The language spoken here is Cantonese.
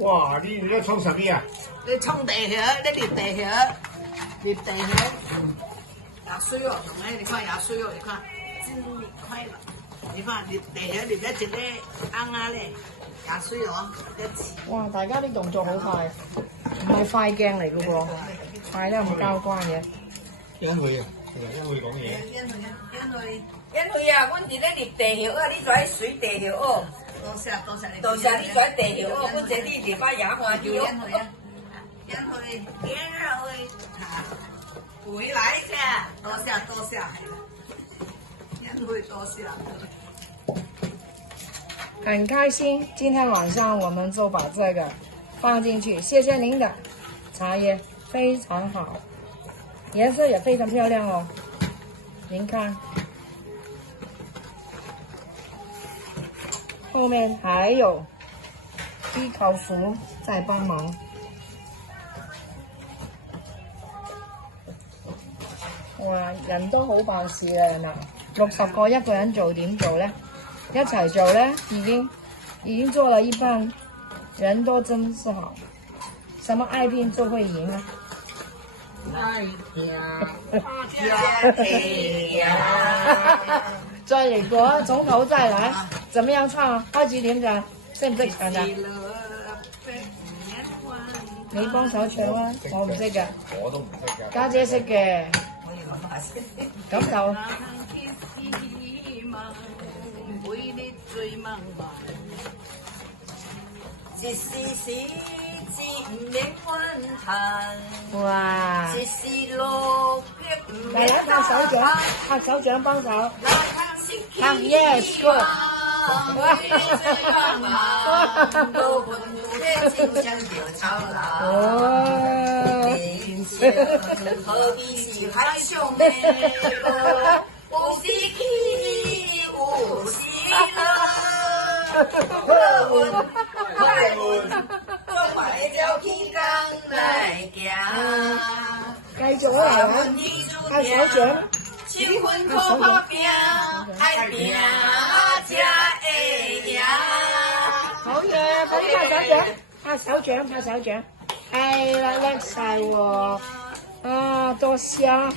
哇！你在冲什麼啊？你沖地殼，你捏地殼，捏地殼，也水哦，同埋你看也水哦，你看真熱快啦！你看捏地殼捏得一個啱啱咧，也水哦，一次。哇！大家啲動作好快，唔係快鏡嚟嘅喎，快得咁交關嘅。因佢啊，因佢講嘢。因為啊，阮伫咧捏地殼啊，你跩水地殼哦。多謝多謝你。多謝你跩地殼哦，阮這你捏把野花椒。因為回來嘅，多謝多謝，因為多謝。很開心，今天晚上我們就把這個放進去。謝謝您的茶葉，非常好，顏色也非常漂亮哦。您看，後面還有啲舅父在幫忙。哇，人都好辦事啊嗱，60個一個人做點做呢？一齊做呢，已經做了一半，人都真是好，什麼愛拼就會贏啊！哎呀！再嚟過，從頭再來，怎麼樣唱？開始點㗎？識唔識唱㗎？你幫手唱啊！我唔識㗎。我都唔識㗎。家姐識嘅。咁就。一時時至唔免怨嘆，哇！一時落魄唔嚟嚟拍手掌，拍手掌幫手。拍 yes good。何必是海上的有時起有時落，快叫天公來行。繼續啊，嚟啊！拍手掌。手份靠打拼，愛拼才會贏。好嘢，快啲拍手掌，拍手掌，拍手掌。哎啦，叻晒喎！啊，多香！